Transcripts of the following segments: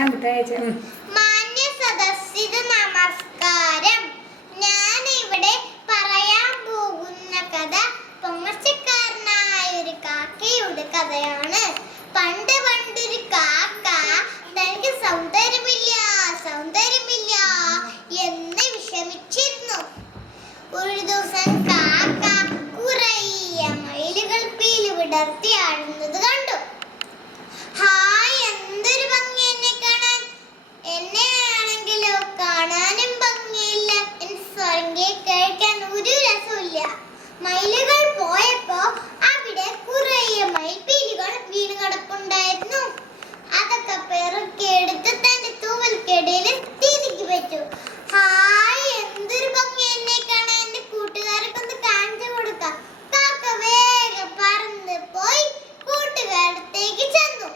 മാന്യ സദസ്സിന് നമസ്കാരം. ഞാൻ ഇവിടെ പറയാൻ പോകുന്ന കഥ തമാശക്കാരനായ ഒരു കാക്കയുടെ കഥയാണ്. പണ്ട് പണ്ടൊരു കാക്ക തനിക്ക് സൗന്ദര്യമില്ല എന്ന് വിഷമിച്ചിരുന്നു. ഒരു ദിവസം കാക്ക കുറേ മയിലുകൾ പീലി വിടർത്തി ആടുന്നത് കണ്ടു. ഹായ്, എന്തൊരു ഭംഗി എന്നെ കാണാൻ! എന്നെ ആണെങ്കിലോ കാണാനും ഭംഗിയില്ല, എന്റെ സ്വരം കേൾക്കാൻ ഒരു രസമില്ല. മയിലുകൾ പോയപ്പോ അവിടെ കുറേ മയിൽപ്പീലികൾ വീണ് കിടപ്പുണ്ടായിരുന്നു. അതൊക്കെ പെറുക്കിയെടുത്ത് തന്റെ തൂവൽക്കിടയിൽ തിരികെ വെച്ചു. ഹായ്, എന്തൊരു ഭംഗി എന്നെ കാണാൻ! എന്റെ കൂട്ടുകാരൊക്കെ ഒന്ന് കാണിച്ചു കൊടുക്കാം. കാക്ക വേഗം പറന്ന് പോയി കൂട്ടുകാരത്തേക്ക് ചെന്നു.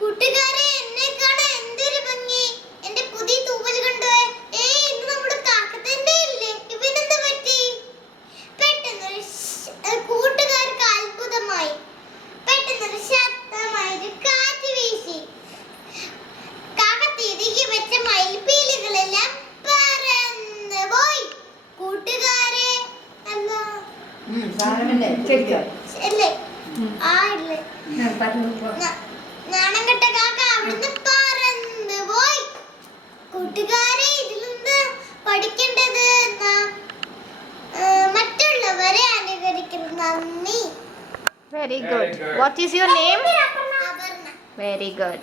കൂട്ടുകാരെ, എന്നെ കാണാൻ എന്തൊരു ഭംഗി! എന്റെ പുതിയ തൂവൽ കണ്ടോ? ഇത് നമ്മുടെ കാക്ക തന്നെ ഇല്ലേ? ഇവനെന്ത് പറ്റി? പെട്ടെന്നൊരു കൂട്ടുകാർക്ക് അത്ഭുതമായി. പെട്ടെന്നൊരു ശക്തമായൊരു കാറ്റ് വീശി. കാക്ക തിരികെ വെച്ച മയിൽപ്പീലികളെല്ലാം പറന്ന് പോയി. കൂട്ടുകാരെ, നാണം കെട്ട കാക്ക അവിടുന്ന് പറന്ന് പോയി. കൂട്ടുകാരെ, ഇതിൽ നിന്ന് പഠിക്കേണ്ടത് മറ്റുള്ളവരെ അനുകരിക്കണം. നന്ദി. Very good. What is your name? Aparna. Very good.